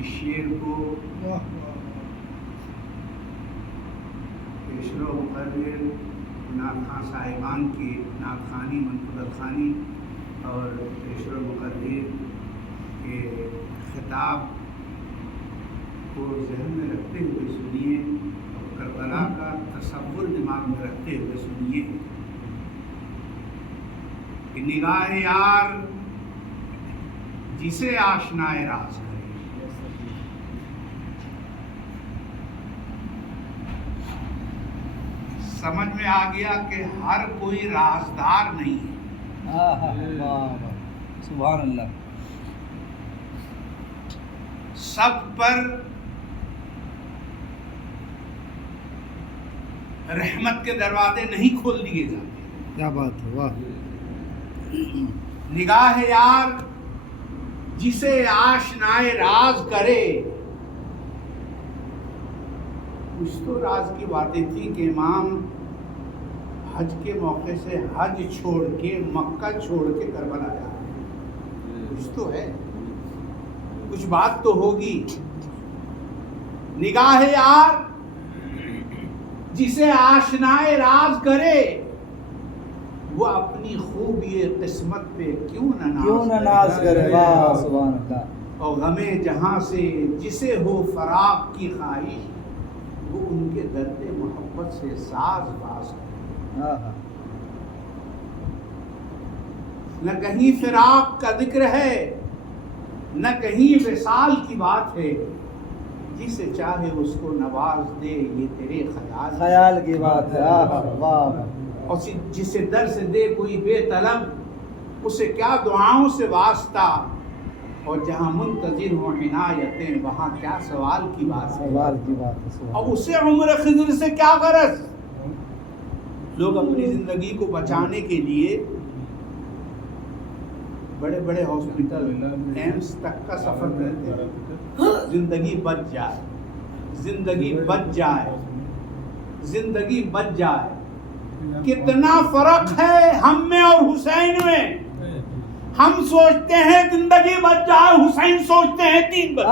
اس شعر کو پیشرو مقرر نعت خواں صاحبان کی نعت خوانی منفرد خوانی اور پیشرو مقرر کے خطاب کو ذہن میں رکھتے ہوئے سنیے اور کربلا کا تصور دماغ میں رکھتے ہوئے سنیے کہ نگاہ یار جسے آشنائے راز کرے. سمجھ میں آ گیا کہ ہر کوئی رازدار نہیں ہے. سبحان اللہ. سب پر رحمت کے دروازے نہیں کھول دیے جاتے. کیا بات ہے، واہ. نگاہ یار جسے آشنائے راز کرے. کچھ تو راز کی باتیں تھی کہ امام حج کے موقع سے حج چھوڑ کے مکہ چھوڑ کے کربلا جا رہے ہیں. کچھ تو ہے، کچھ بات تو ہوگی. نگاہ یار جسے آشنائے راز کرے وہ اپنی خوبی قسمت پہ کیوں نہ ناز کرے. واہ سبحان اللہ. اور غم جہاں سے جسے ہو فراق کی خواہش وہ ان کے درد محبت سے ساز باز کرے. نہ کہیں فراق کا ذکر ہے نہ کہیں وصال کی بات ہے. جسے چاہے اس کو نواز دے یہ تیرے خیال کی بات ہے. واہ. اور جسے در سے دے کوئی بے طلب اسے کیا دعاؤں سے واسطہ. اور جہاں منتظر ہوں عنایتیں وہاں کیا سوال کی بات ہے. اور اسے عمر خضر سے کیا غرض. لوگ اپنی زندگی کو بچانے کے لیے بڑے بڑے ہاسپٹل ایمس تک کا سفر کرتے ہیں. زندگی بچ جائے، زندگی بچ جائے، زندگی بچ جائے. کتنا فرق ہے ہم میں اور حسین میں. ہم سوچتے ہیں زندگی بچ جائے، حسین سوچتے ہیں دین بچ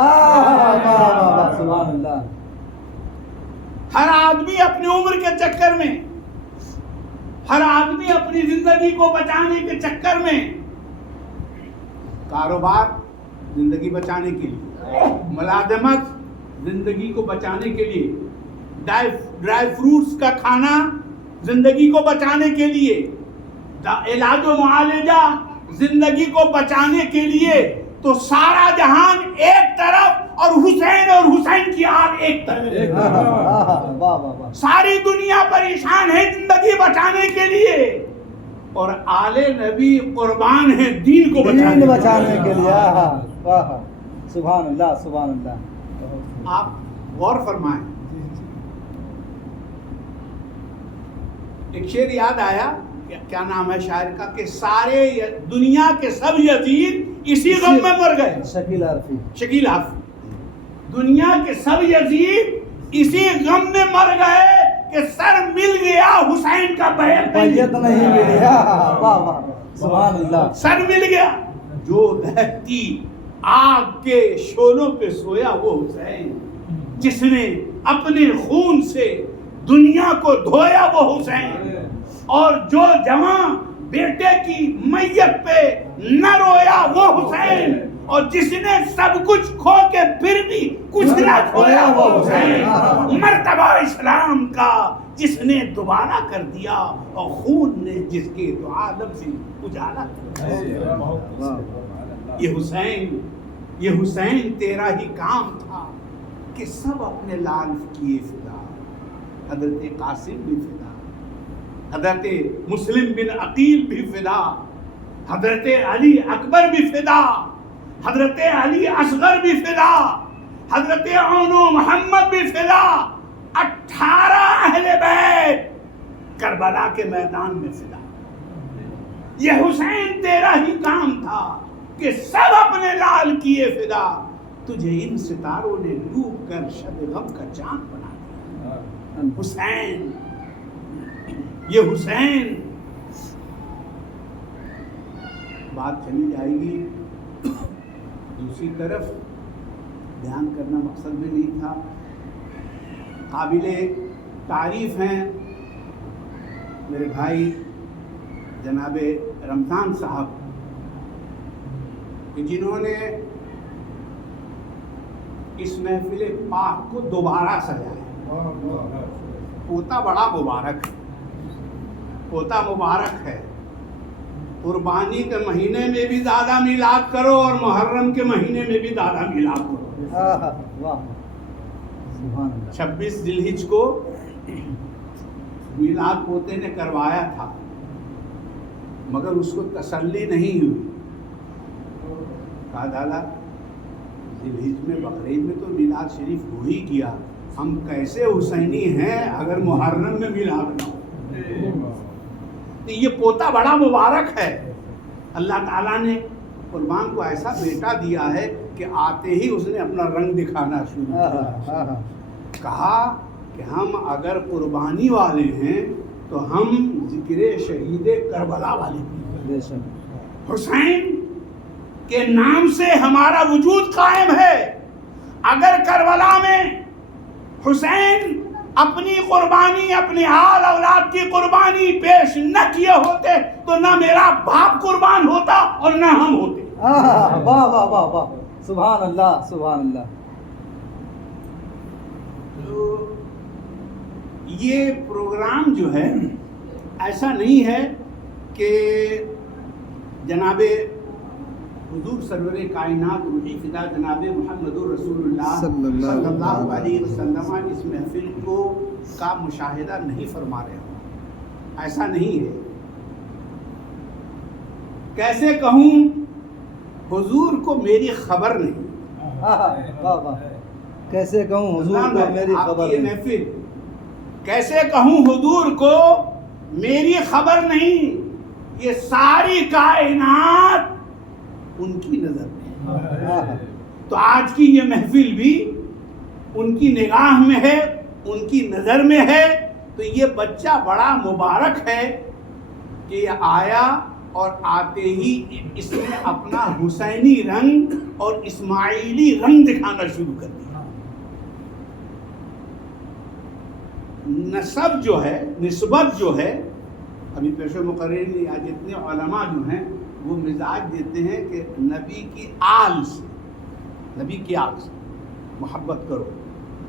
جائے. ہر آدمی اپنی عمر کے چکر میں، ہر آدمی اپنی زندگی کو بچانے کے چکر میں، کاروبار زندگی بچانے کے لیے، ملازمت زندگی کو بچانے کے لیے، ڈرائی فروٹس کا کھانا زندگی کو بچانے کے لیے، علاج و معالجہ زندگی کو بچانے کے لیے. تو سارا جہان ایک طرف اور حسین کی آگ ایک طرف. ساری دنیا پریشان ہے زندگی بچانے کے لیے اور آل نبی قربان ہے دین کو بچانے کے لیے. سبحان اللہ سبحان اللہ. آپ غور فرمائیں. ایک شعر یاد آیا، کیا نام ہے شاعر کا، کہ سارے دنیا کے سب یزید اسی غم میں مر گئے. شکیل حافظ. دنیا کے سب یزید اسی غم میں مر گئے کہ سر مل گیا حسین کا بیعت نہیں ملا. سبحان اللہ. سر مل گیا. جو دہتی آگ کے شعلوں پہ سویا وہ حسین، جس نے اپنے خون سے دنیا کو دھویا وہ حسین. اور جو جوان بیٹے کی میت پہ نہ رویا وہ حسین. اور جس نے سب کچھ کھو کے پھر بھی کچھ نہ کھویا وہ حسین. مرتبہ اسلام کا جس نے دوبارہ کر دیا اور خون نے جس کے دو عالم سے اجالا کر دیا. یہ حسین تیرا ہی کام تھا کہ سب اپنے لال کیے فدا. حضرت قاسم بھی فدا، حضرت مسلم بن عقیل بھی فدا، حضرت علی اکبر بھی فدا، حضرت علی اصغر بھی فدا، حضرت عونو محمد بھی فدا. 18 اہل بیت کربلا کے میدان میں فدا. یہ حسین تیرا ہی کام تھا کہ سب اپنے لال کیے فدا. تجھے ان ستاروں نے ڈوب کر شب غم کا چاند بنا دیا. حسین، یہ حسین. بات چلی جائے گی. دوسری طرف بیان کرنا مقصد میں نہیں تھا. قابل تعریف ہیں میرے بھائی جناب رمضان صاحب کہ جنہوں نے اس محفل پاک کو دوبارہ سجایا. پوتا بڑا مبارک ہے, پوتا مبارک ہے. قربانی کے مہینے میں بھی زیادہ میلاد کرو اور محرم کے مہینے میں بھی زیادہ میلاد کرو. 26 ذی الحجہ کو میلاد پوتے نے کروایا تھا مگر اس کو تسلی نہیں ہوئی. کہا دادا ذی الحجہ میں بقرعید میں تو میلاد شریف ہو ہی گیا, ہم کیسے حسینی ہیں اگر محرم میں میلاد نہ ہو. تو یہ پوتا بڑا مبارک ہے. اللہ تعالیٰ نے قربان کو ایسا بیٹا دیا ہے کہ آتے ہی اس نے اپنا رنگ دکھانا شروع کیا. کہا کہ ہم اگر قربانی والے ہیں تو ہم ذکر شہید کربلا والے ہیں. حسین کے نام سے ہمارا وجود قائم ہے. اگر کربلا میں حسین اپنی قربانی, اپنی آل اولاد کی قربانی پیش نہ کیے ہوتے تو نہ میرا باپ قربان ہوتا اور نہ ہم ہوتے. واہ واہ واہ واہ, سبحان اللہ سبحان اللہ. تو یہ پروگرام جو ہے ایسا نہیں ہے کہ جناب حضور سرور کائنات روحی فدا جناب محمد رسول اللہ صلی اللہ علیہ وسلم اس محفل کو کا مشاہدہ نہیں فرما رہے ہوں. ایسا نہیں ہے. کیسے کہوں حضور کو میری خبر نہیں. واہ واہ, کیسے کہوں حضور کو میری خبر نہیں. محفل کیسے کہوں حضور کو میری خبر نہیں. یہ ساری کائنات ان کی نظر میں. تو آج کی یہ محفل بھی ان کی نگاہ میں ہے, ان کی نظر میں ہے. تو یہ بچہ بڑا مبارک ہے کہ یہ آیا اور آتے ہی اس نے اپنا حسینی رنگ اور اسماعیلی رنگ دکھانا شروع کر دیا. نسب جو ہے, نسبت جو ہے, ابھی پیش و مقررین یا جتنے علماء جو ہیں وہ مزاج دیتے ہیں کہ نبی کی آل سے, نبی کی آل سے محبت کرو,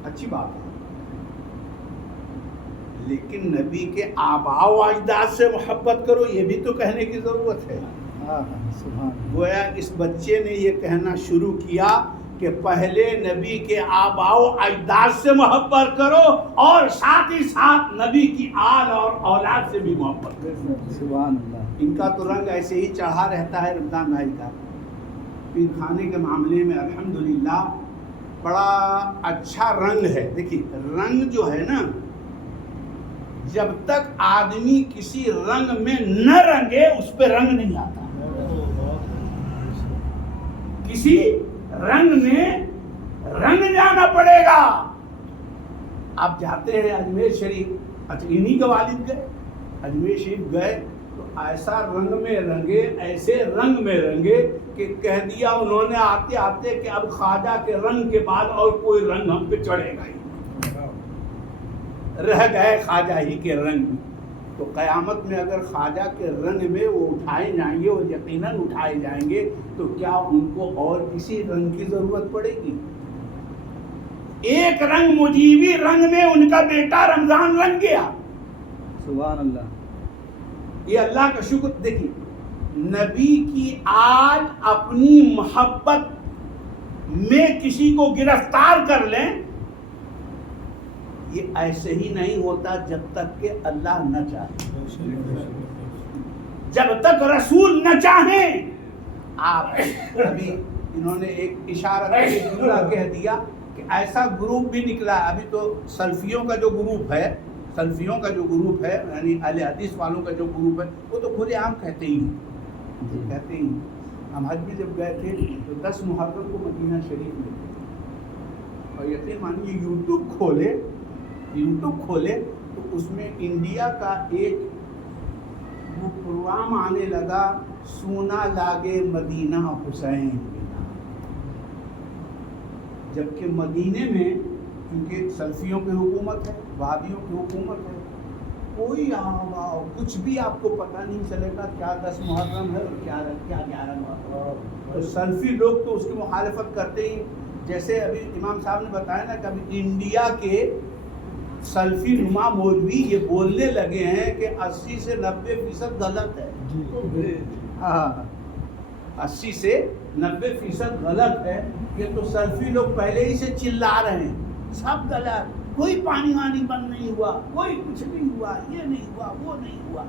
اچھی بات ہے. لیکن نبی کے آباء و اجداد سے محبت کرو یہ بھی تو کہنے کی ضرورت ہے. گویا اس بچے نے یہ کہنا شروع کیا کہ پہلے نبی کے آباء و اجداد سے محبت کرو اور ساتھ ہی ساتھ نبی کی آل اور اولاد سے بھی محبت کرو. سبحان اللہ. ان کا تو رنگ ایسے ہی چڑھا رہتا ہے رمضان بھائی کا. پیر خانے کے معاملے میں الحمدللہ بڑا اچھا رنگ ہے. دیکھیے رنگ جو ہے نا, جب تک آدمی کسی رنگ میں نہ رنگے اس پہ رنگ نہیں آتا. کسی رنگ میں رنگ جانا پڑے گا. آپ جاتے ہیں اجمیر شریف, اچھا انہی کے والد گئے اجمیر شریف گئے تو ایسا رنگ میں رنگے, ایسے رنگ میں رنگے کہ کہہ دیا انہوں نے آتے آتے کہ اب خواجہ کے رنگ کے بعد اور کوئی رنگ ہم پہ چڑھے گا ہی. رہ گئے خواجہ ہی کے رنگ. تو قیامت میں اگر خواجہ کے رنگ میں وہ اٹھائے جائیں گے, اور یقیناً اٹھائے جائیں گے, تو کیا ان کو اور کسی رنگ کی ضرورت پڑے گی؟ ایک رنگ مجیبی رنگ میں ان کا بیٹا رمضان رنگ گیا. سبحان اللہ. یہ اللہ کا شکر. دیکھیے نبی کی آج اپنی محبت میں کسی کو گرفتار کر لیں, یہ ایسے ہی نہیں ہوتا جب تک کہ اللہ نہ چاہے, جب تک رسول نہ چاہیں. آپ ابھی انہوں نے ایک اشارہ کہہ دیا کہ ایسا گروپ بھی نکلا. ابھی تو سلفیوں کا جو گروپ ہے, سلفیوں کا جو گروپ ہے یعنی اہل حدیث والوں کا جو گروپ ہے, وہ تو کھلے عام کہتے ہی کہتے ہیں. ہم حج میں جب گئے تھے تو 10 محرم کو مدینہ شریف میں تھے, اور یقین مانیے یوٹیوب کھولے تو اس میں انڈیا کا ایک وہ پروگرام آنے لگا, سونا لاگے مدینہ حسین. جبکہ مدینے میں کیونکہ سلفیوں کی حکومت ہے، وہابیوں کی حکومت ہے، کوئی آؤ کچھ بھی آپ کو پتہ نہیں چلے گا کیا 10 محرم ہے اور کیا 11 محرم. تو سلفی لوگ تو اس کی مخالفت کرتے ہی. جیسے ابھی امام صاحب نے بتایا نا کہ ابھی انڈیا کے سلفی نما مولوی یہ بولنے لگے ہیں کہ 80 سے 90% غلط ہے. 80 سے 90% غلط ہے. یہ تو سلفی لوگ پہلے ہی سے چلا رہے ہیں سب غلط، کوئی پانی وانی بند نہیں ہوا، کوئی کچھ نہیں ہوا، یہ نہیں ہوا، وہ نہیں ہوا.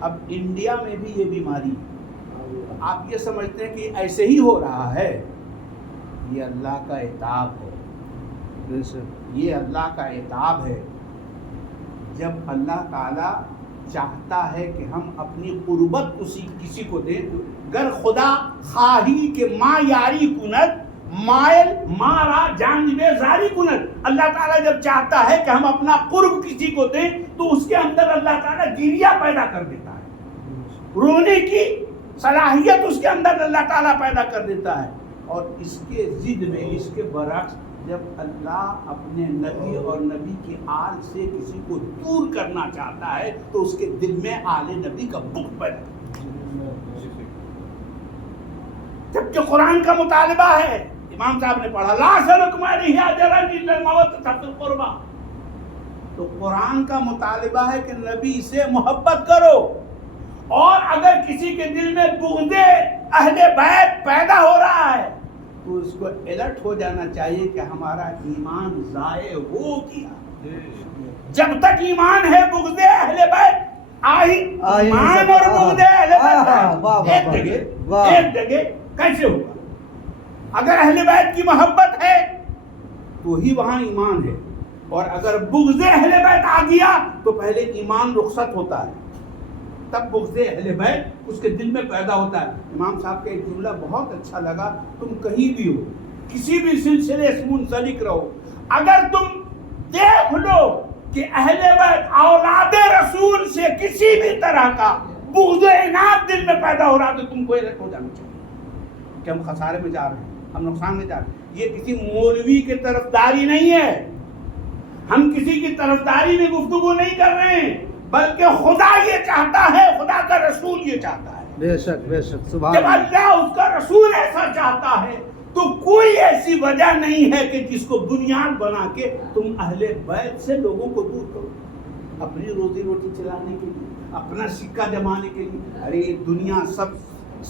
اب انڈیا میں بھی یہ بیماری ہے. آپ یہ سمجھتے ہیں کہ ایسے ہی ہو رہا ہے؟ یہ اللہ کا عتاب ہے، یہ اللہ کا عتاب ہے. جب اللہ تعالیٰ چاہتا ہے کہ ہم اپنی قربت کسی کو دیں، گر خدا خواہی کہ ما یاری کنت مائل مارا جانب زاری کنت. اللہ تعالیٰ جب چاہتا ہے کہ ہم اپنا قرب کسی کو دیں تو اس کے اندر اللہ تعالیٰ گریہ پیدا کر دیتا ہے، رونے کی صلاحیت اس کے اندر اللہ تعالیٰ پیدا کر دیتا ہے. اور اس کے ضد میں، اس کے برعکس، جب اللہ اپنے نبی اور نبی کی آل سے کسی کو دور کرنا چاہتا ہے تو اس کے دل میں آل نبی کا بغض پیدا کرتا ہے. جبکہ قرآن کا مطالبہ ہے، امام صاحب نے پڑھا لا اسألکم علیہ اجرا الا المودۃ فی القربى. تو قرآن کا مطالبہ ہے کہ نبی سے محبت کرو، اور اگر کسی کے دل میں بغض اہل بیت پیدا ہو رہا ہے تو اس کو الرٹ ہو جانا چاہیے کہ ہمارا ایمان ضائع ہو گیا. جب تک ایمان ہے بغض اہل بیت ایمان اور بغض اہل بیت ایک جگہ کیسے ہوگا؟ اگر اہل بیت کی محبت ہے تو ہی وہاں ایمان ہے، اور اگر بغض اہل بیت آ گیا تو پہلے ایمان رخصت ہوتا ہے، تب بغض اہل بیت اس کے دل میں پیدا ہوتا ہے. امام صاحب کا ایک جملہ بہت اچھا لگا، تم کہیں بھی ہو، کسی بھی سلسلے سے منسلک رہو، اگر تم دیکھ لو کہ اہل بیت اولاد رسول سے کسی بھی طرح کا بغض و عناد دل میں پیدا ہو رہا تو تم کو الرٹ ہو جانا چاہیے کہ ہم خسارے میں جا رہے ہیں، ہم نقصان میں جا رہے ہیں. یہ کسی مولوی کی طرفداری نہیں ہے، ہم کسی کی طرفداری میں گفتگو نہیں کر رہے ہیں، بلکہ خدا یہ چاہتا ہے، خدا کا رسول یہ چاہتا ہے. بے شک بے شک، سبحان جب اللہ اس کا رسول ایسا چاہتا ہے تو کوئی ایسی وجہ نہیں ہے کہ جس کو بنیاد بنا کے تم اہل بیت سے لوگوں کو دور کرو، اپنی روزی روٹی چلانے کے لیے، اپنا سکہ جمانے کے لیے. ارے یہ دنیا سب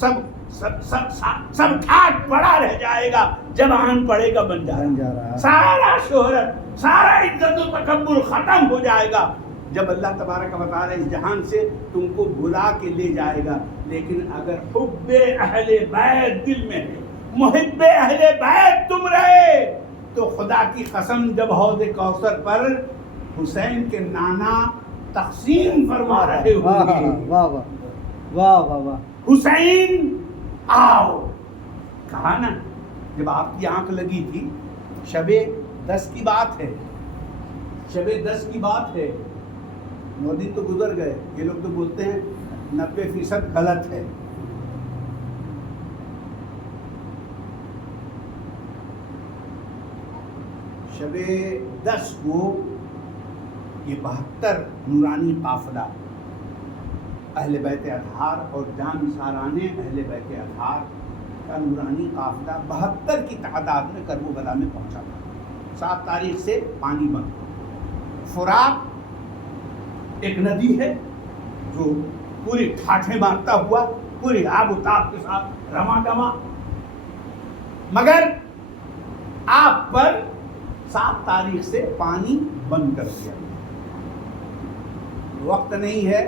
سب سب سب سب ٹھاٹ پڑا رہ جائے گا جب آن پڑے گا بن جائے گا. سارا شہرت، سارا عزت و تکبر ختم ہو جائے گا جب اللہ تبارک و تعالی اس جہان سے تم کو بلا کے لے جائے گا. لیکن اگر حب اہل بیت دل میں ہے، محب اہل بیت تم رہے، تو خدا کی قسم جب حوض کوثر پر حسین کے نانا تقسیم فرما رہے ہوں گے، واہ واہ واہ واہ واہ، حسین آؤ، کہا نا جب آپ کی آنکھ لگی تھی، شب 10 کی بات ہے، شب 10 کی بات ہے، 9 دن تو گزر گئے. یہ لوگ تو بولتے ہیں 90% غلط ہے. شب 10 کو یہ 72 نورانی قافلہ اہل بیت اطہار اور جان نثارانے اہل بیت اطہار کا نورانی قافلہ 72 کی تعداد میں کربلا میں پہنچا تھا. 7 تاریخ سے پانی بند. فرات ایک ندی ہے جو پوری ٹھاٹھیں مارتا ہوا پوری آب و تاب کے ساتھ رواں دواں، مگر آپ پر 7 تاریخ سے پانی بند کر دیا. وقت نہیں ہے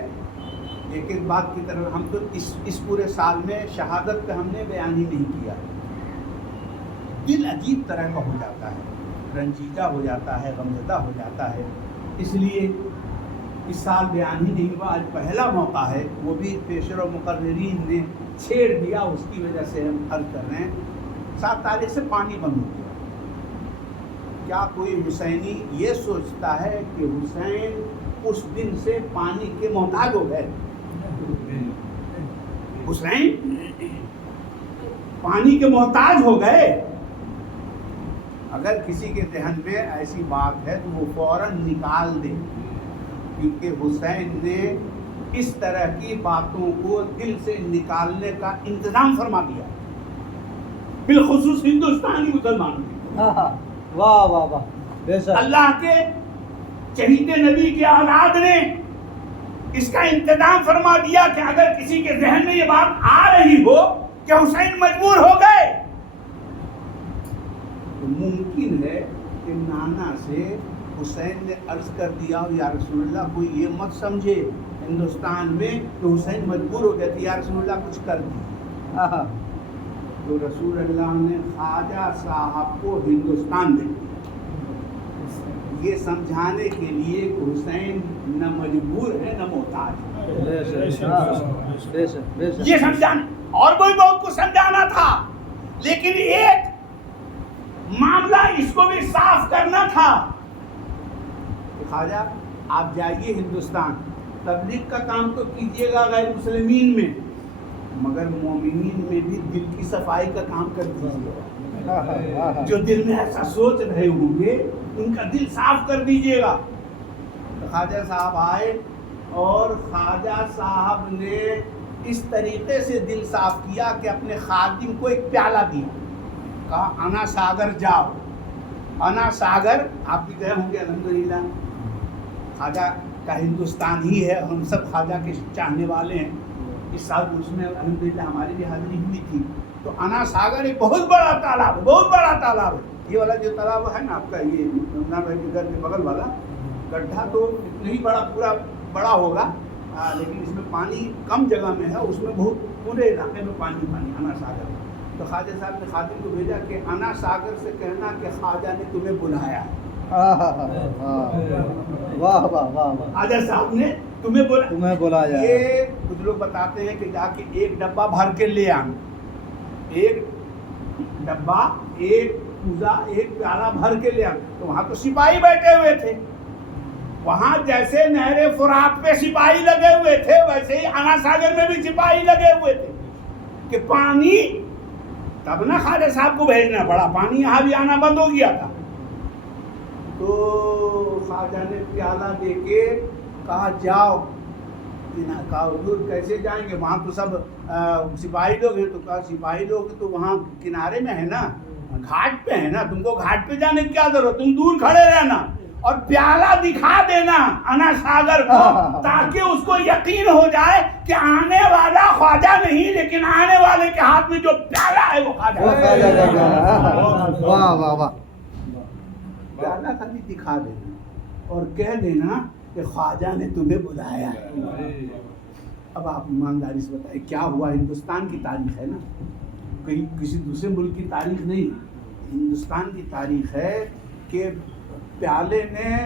ایک ایک بات کی طرف، ہم تو اس پورے سال میں شہادت کا ہم نے بیان ہی نہیں کیا. دل عجیب طرح کا ہو جاتا ہے، رنجیدہ ہو جاتا ہے، غمزدہ ہو جاتا ہے. اس لیے اس سال بیان ہی نہیں ہوا. آج پہلا موقع ہے، وہ بھی پیشر و مقررین نے چھیڑ دیا، اس کی وجہ سے ہم عرض کر رہے ہیں. 7 تاریخ سے پانی بند ہو گیا. کیا کوئی حسینی یہ سوچتا ہے کہ حسین اس دن سے پانی کے محتاج ہو گئے؟ حسین پانی کے محتاج ہو گئے؟ اگر کسی کے ذہن میں ایسی بات ہے تو وہ فوراً نکال دے، کیونکہ حسین نے اس طرح کی باتوں کو دل سے نکالنے کا انتظام فرما دیا، بالخصوص ہندوستانی مسلمانوں۔ واہ واہ واہ، بے شک اللہ کے چہیتے نبی کے اولاد نے اس کا انتظام فرما دیا کہ اگر کسی کے ذہن میں یہ بات آ رہی ہو کہ حسین مجبور ہو گئے، تو ممکن ہے کہ نانا سے حسین نے عرض کر دیا یا رسول اللہ کوئی یہ مت سمجھے ہندوستان میں کہ حسین مجبور ہو گئے تھے، یا رسول اللہ کچھ کر دیا۔ تو رسول اللہ نے خواجہ صاحب کو ہندوستان دے یہ سمجھانے کے لیے کہ حسین نہ مجبور ہے نہ محتاج ہے، یہ سمجھانا، اور کوئی بہت کچھ سمجھانا تھا، لیکن ایک معاملہ اس کو بھی صاف کرنا تھا کہ خواجہ آپ جائیے ہندوستان، تبلیغ کا کام تو کیجیے گا غیر مسلمین میں، مگر مومنین میں بھی دل کی صفائی کا کام کر دیجیے، جو دل میں ایسا سوچ رہے ہوں گے ان کا دل صاف کر دیجیے گا۔ تو خواجہ صاحب آئے اور خواجہ صاحب نے اس طریقے سے دل صاف کیا کہ اپنے خادم کو ایک پیالہ دیا، کہا انا ساگر جاؤ، انا ساگر آپ بھی گئے ہوں گے الحمدللہ، خواجہ کا ہندوستان ہی ہے، ہم سب خواجہ کے چاہنے والے ہیں، اس سال اس میں الحمدللہ ہماری بھی حاضری ہوئی تھی۔ تو انا ساگر ایک بہت بڑا تالاب ہے، بہت بڑا تالاب ہے، یہ والا جو تالاب ہے نا آپ کا، یہ منا بھائی کے گھر کے بغل والا گڈھا تو نہیں بڑا، پورا بڑا ہوگا، لیکن اس میں پانی کم جگہ میں ہے، اس میں بہت پورے علاقے میں پانی پانی، انا ساگر۔ تو خواجہ صاحب نے خادم کو بھیجا کہ انا ساگر سے کہنا کہ خواجہ نے تمہیں بلایا ہے، واہ واہ واہ، خواجہ صاحب نے تمہیں بلایا۔ یہ کچھ لوگ بتاتے ہیں کہ جا کے ایک ڈبہ بھر کے لے آنا، ایک ڈبہ، ایک کوزہ، ایک پیالہ بھر کے لے آنا۔ تو وہاں تو سپاہی بیٹھے ہوئے تھے، وہاں جیسے نہر فرات پہ سپاہی لگے ہوئے تھے ویسے ہی انا ساگر میں بھی سپاہی لگے ہوئے تھے کہ پانی، تب نہ خواجہ صاحب کو بھیجنا پڑا، پانی یہاں بھی آنا بند ہو گیا تھا۔ تو خواجہ نے پیالہ دے کے کہا جاؤ، کہا حضور کیسے جائیں گے، وہاں تو سب سپاہی لوگ ہیں۔ تو کہا سپاہی لوگ تو وہاں کنارے میں ہے نا، گھاٹ پہ ہے نا، تم کو گھاٹ پہ جانے کی کیا ضرورت، تم دور کھڑے رہنا اور پیالہ دکھا دینا انا ساگر کو، تاکہ اس کو یقین ہو جائے کہ آنے والا خواجہ نہیں لیکن آنے والے کے ہاتھ میں جو پیالہ ہے وہ خواجہ ہے۔ واہ واہ واہ، پیالہ خالی دکھا دینا اور کہہ دینا کہ خواجہ نے تمہیں بلایا ہے۔ اب آپ ایمانداری سے بتائیں کیا ہوا، ہندوستان کی تاریخ ہے نا، کہیں کسی دوسرے ملک کی تاریخ نہیں، ہندوستان کی تاریخ ہے کہ پیالے نے،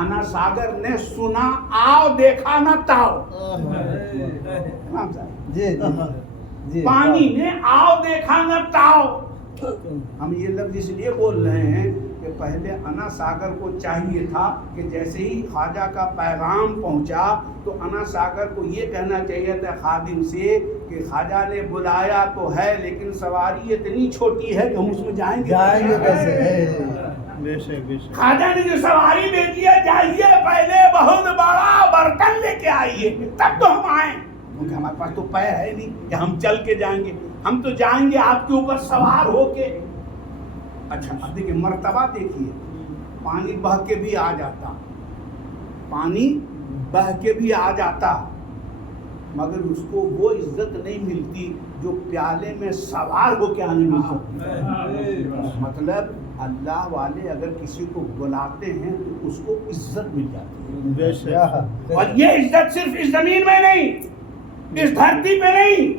انا ساگر نے سنا آؤ دیکھا نہ تاؤ، جی جی، پانی نے آؤ دیکھا نہ تاؤ۔ ہم یہ لفظ اس لیے بول رہے ہیں کہ پہلے انا ساگر کو چاہیے تھا کہ جیسے ہی خواجہ کا پیغام پہنچا تو انا ساگر کو یہ کہنا چاہیے تھا خادم سے کہ خواجہ نے بلایا تو ہے لیکن سواری اتنی چھوٹی ہے کہ ہم اس میں جائیں گے کیسے؟ خواجہ نے جو سواری بھیجی ہے، جائیے پہلے بہت بڑا برتن لے کے آئیے تب تو ہم آئیں، کیونکہ ہمارے پاس تو پیر ہے نہیں کہ ہم چل کے جائیں گے، ہم تو جائیں گے آپ کے اوپر سوار ہو کے۔ اچھا اب دیکھیے مرتبہ دیکھیے، پانی بہہ کے بھی آ جاتا، پانی بہہ کے بھی آ جاتا، مگر اس کو وہ عزت نہیں ملتی جو پیالے میں سوار ہو کے آنے میں ملتی۔ مطلب اللہ والے اگر کسی کو بلاتے ہیں تو اس کو عزت مل جاتی ہے، اور یہ عزت صرف اس زمین میں نہیں، اس دھرتی پہ نہیں،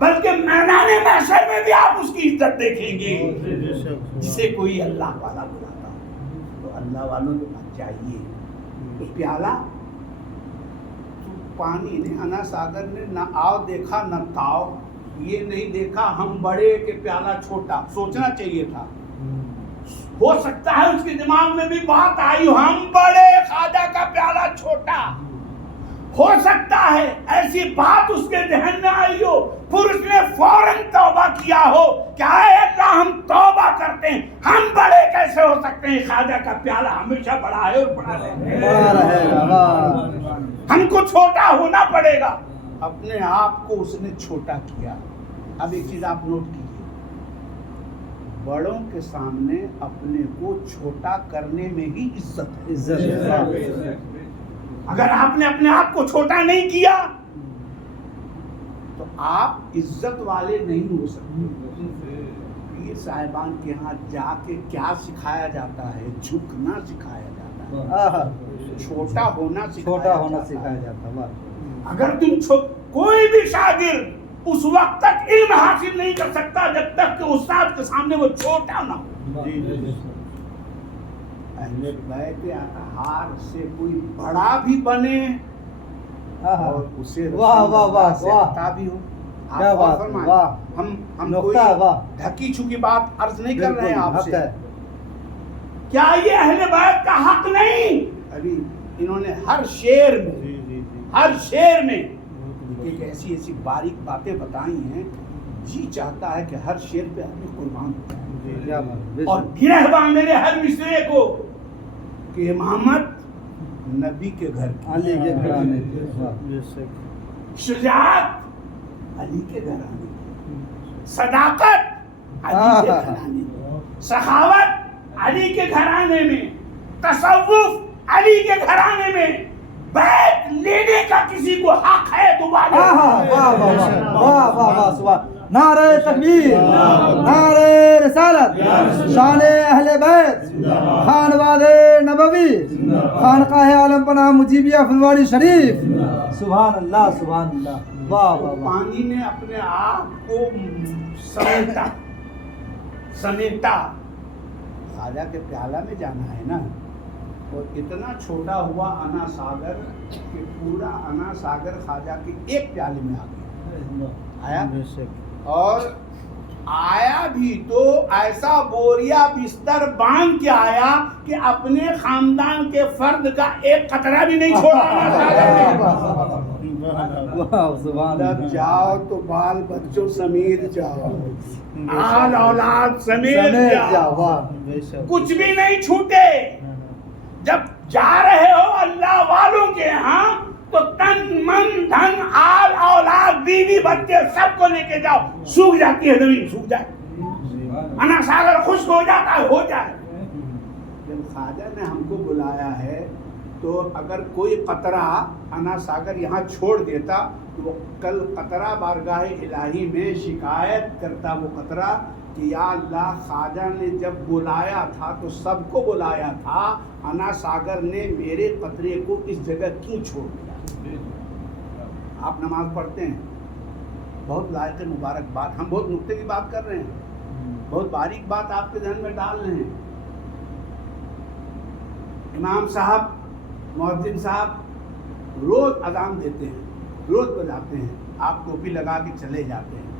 بلکہ میدان محشر میں بھی آپ اس کی عزت دیکھیں گے۔ جسے کوئی اللہ والا بلاتا تو اللہ والوں کو چاہیے تو پیالہ، پانی نے، انا ساگر نے نہ آؤ دیکھا نہ تاؤ، یہ نہیں دیکھا ہم بڑے کہ پیالہ چھوٹا، سوچنا چاہیے تھا، ہو سکتا ہے اس کے دماغ میں بھی بات آئی ہو ہم بڑے خواجہ کا پیالہ چھوٹا، ہو سکتا ہے ایسی بات اس کے ذہن میں آئی ہو، پھر اس نے فوراً توبہ کیا ہو کہ اے اللہ ہم توبہ کرتے ہیں، ہم بڑے کیسے ہو سکتے ہیں؟ خواجہ کا پیالہ ہمیشہ بڑا ہے اور بڑا رہے گا، واہ، ہم کو چھوٹا ہونا پڑے گا۔ اپنے آپ کو اس نے چھوٹا کیا۔ اب ایک چیز آپ نوٹ کیجیے، بڑوں کے سامنے اپنے کو چھوٹا کرنے میں ہی عزت ہے۔ عزت ہے۔ اگر آپ نے اپنے آپ کو چھوٹا نہیں کیا تو آپ عزت والے نہیں ہو سکتے۔ یہ صاحبان کے ہاں جا کے کیا سکھایا جاتا ہے؟ جھکنا سکھایا جاتا ہے، چھوٹا ہونا سکھایا جاتا ہے۔ اگر تم کوئی بھی شاگرد اس وقت تک علم حاصل نہیں کر سکتا جب تک کہ استاد کے سامنے وہ چھوٹا نہ ہو۔ اہل بیت اطہار سے کوئی بڑا بھی بنے اور اسے سکتا بھی ہو۔ کیا بات ہے، واہ، ہم کوئی ڈھکی چھکی بات عرض نہیں کر رہے ہیں آپ سے۔ کیا یہ اہل بیت کا حق نہیں؟ ابھی انہوں نے ہر شعر میں ایک ایسی باریک باتیں بتائی ہیں، جی چاہتا ہے کہ ہر شعر پہ آدمی قربان ہو جائے اور گرہ باندھے نے ہر مصرے کو کہ امامت نبی کے گھر کی، شجاعت علی کے گھرانے کی، صداقت علی کے گھرانے کی، سخاوت علی کے گھرانے میں، تصوف علی کے گھرانے میں، بیت لینے کا کسی کو حق ہے دوبارہ؟ نعرہ تکبیر، نعرہ رسالت، شان اہل بیت، خانواد نبوی، خانقاہ عالم پناہ مجیبیہ فلواری شریف، سبحان اللہ سبحان اللہ، واہ واہ۔ پانی نے اپنے آپ کو سمیٹا، خواجہ کے پیالہ میں جانا ہے نا، اور اتنا چھوٹا ہوا انا ساگر کہ پورا انا ساگر خواجہ کے ایک پیالے میں آیا، اور آیا بھی تو ایسا بوریا بستر باندھ کے آیا کہ اپنے خاندان کے فرد کا ایک قطرہ بھی نہیں چھوڑا۔ جب جاؤ تو بال بچوں سمیت جاؤ، آل اولاد سمیت جاؤ، کچھ بھی نہیں چھوٹے۔ جب جا رہے ہو اللہ والوں کے ہاں تو تن من دھن آل اولاد بیوی بچے سب کو لے کے جاؤ، سوکھ جاتی ہے زمین، سوکھ جائے، انا ساگر خشک ہو جاتا ہے، ہو جائے۔ جب خواجہ نے ہم کو بلایا ہے تو اگر کوئی قطرہ انا ساگر یہاں چھوڑ دیتا تو وہ کل قطرہ بارگاہ الہی میں شکایت کرتا، وہ قطرہ کہ یا اللہ خواجہ نے جب بلایا تھا تو سب کو بلایا تھا، انا ساگر نے میرے قطرے کو اس جگہ کیوں چھوڑ دیا؟ آپ نماز پڑھتے ہیں، بہت لائق مبارکباد، ہم بہت نقطے کی بات کر رہے ہیں، بہت باریک بات آپ کے ذہن میں ڈال رہے ہیں۔ امام صاحب، مؤذن صاحب روز اذان دیتے ہیں، روز بجاتے ہیں، آپ ٹوپی لگا کے چلے جاتے ہیں،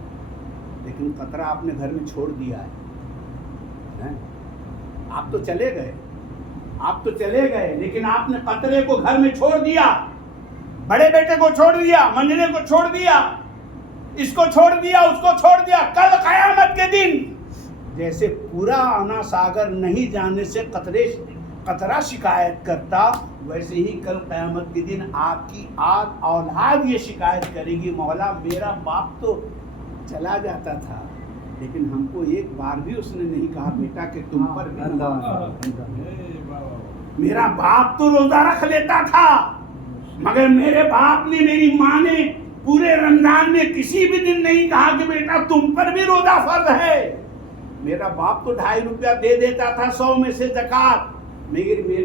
لیکن قطرہ آپ نے گھر میں چھوڑ دیا ہے۔ آپ تو چلے گئے لیکن آپ نے قطرے کو گھر میں چھوڑ دیا، بڑے بیٹے کو چھوڑ دیا، منجلے کو چھوڑ دیا، اس کو چھوڑ دیا، اس کو چھوڑ دیا۔ کل قیامت کے دن جیسے پورا انا ساگر نہیں جانے سے قطرہ شکایت کرتا، ویسے ہی کل قیامت کے دن آپ کی اولاد یہ شکایت کرے گی، مولا میرا باپ تو چلا جاتا تھا لیکن ہم کو ایک بار بھی اس نے نہیں کہا بیٹا کہ تم پر میرا باپ تو روزہ رکھ لیتا تھا، مگر میرے باپ نے، میری ماں نے پورے رمضان میں کسی بھی دن نہیں کہا کہ بیٹا تم پر بھی روزہ فرض ہے۔ میرا باپ تو 2.5 روپیہ دے دیتا تھا 100 میں سے زکوٰۃ،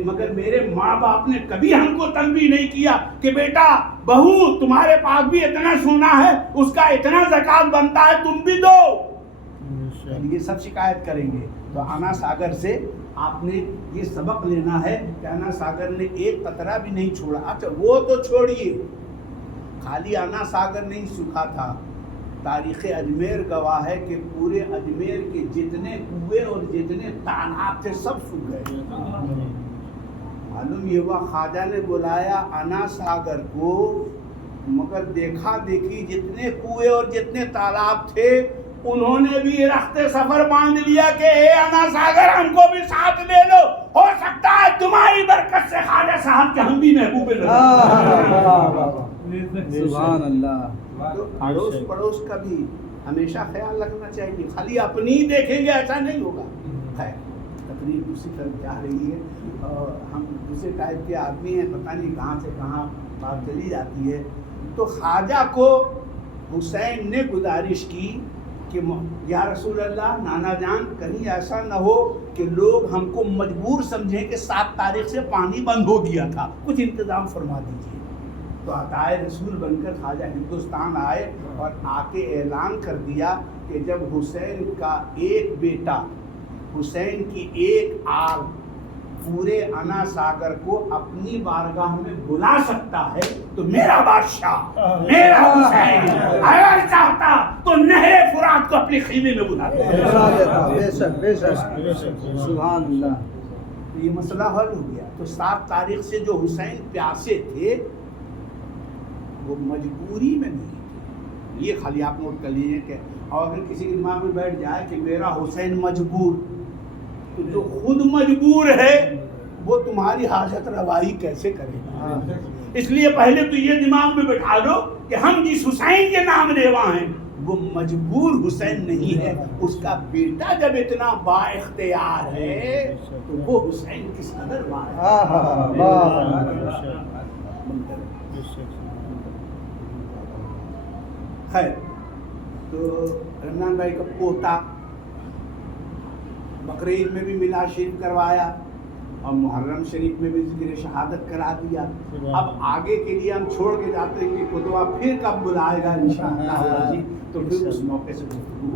مگر میرے ماں باپ نے کبھی ہم کو تنبیہ نہیں کیا کہ بیٹا بہو تمہارے پاس بھی اتنا سونا ہے، اس کا اتنا زکوٰۃ بنتا ہے، تم بھی دو۔ یہ سب شکایت کریں گے تو انا ساگر سے آپ نے یہ سبق لینا ہے کہ انا ساگر نے ایک قطرہ بھی نہیں چھوڑا۔ اچھا وہ تو چھوڑیے، خالی انا ساگر نہیں سوکھا تھا، تاریخ اجمیر گواہ ہے کہ پورے اجمیر کے جتنے کنویں اور جتنے تالاب تھے سب سوکھ گئے۔ معلوم یہ ہوا خواجہ نے بلایا انا ساگر کو، مگر دیکھا دیکھی جتنے کنویں اور جتنے تالاب تھے انہوں نے بھی رخت سفر باندھ لیا کہ اے انا ساگر ہم کو بھی ساتھ لے لو، ہو سکتا ہے تمہاری برکت سے خواجہ صاحب کے ہم بھی محبوب سبحان اللہ. تو اڑوس پڑوس کا بھی ہمیشہ خیال رکھنا چاہیے، خالی اپنی ہی دیکھیں گے ایسا نہیں ہوگا. خیر تقریر دوسری طرف جا رہی ہے اور ہم دوسرے ٹائپ کے آدمی ہیں، پتہ نہیں کہاں سے کہاں بات چلی جاتی ہے. تو خواجہ کو حسین نے گزارش کی کہ یا رسول اللہ، نانا جان کہیں ایسا نہ ہو کہ لوگ ہم کو مجبور سمجھیں کہ 7 تاریخ سے پانی بند ہو گیا تھا، کچھ انتظام فرما دیجیے. تو عطائے رسول بن کر خواجہ ہندوستان آئے اور آ کے اعلان کر دیا کہ جب حسین کا ایک بیٹا، حسین کی ایک آل پورے انا ساگر کو اپنی بارگاہ میں بلا سکتا ہے تو میرا بادشاہ، میرا حسین اگر چاہتا تو نہر فرات کو اپنے خیمے میں بلا دیتا. بے شک بے شک سبحان اللہ. یہ مسئلہ حل ہو گیا. تو 7 تاریخ سے جو حسین پیاسے تھے وہ مجبوری میں نہیں تھے. یہ خالی آپ نوٹ کر لیجیے کہ اور اگر کسی کے دماغ میں بیٹھ جائے کہ میرا حسین مجبور، تو جو خود مجبور ہے وہ تمہاری حاجت روائی کیسے کرے گا؟ اس لیے پہلے تو یہ دماغ میں بٹھا دو کہ ہم جس حسین کے نام لیوا ہیں وہ مجبور حسین نہیں ہے. اس کا بیٹا جب اتنا با اختیار ہے تو وہ حسین کس قدر با خیر. تو رمضان بھائی کا پوتا بقرعید میں بھی میلاد شریف کروایا اور محرم شریف میں بھی ذکر شہادت کرا دیا. اب آگے کے لیے ہم چھوڑ کے جاتے ہیں کہ خطبہ پھر کب بلائے گا انشاءاللہ، تو پھر اس موقع سے گفتگو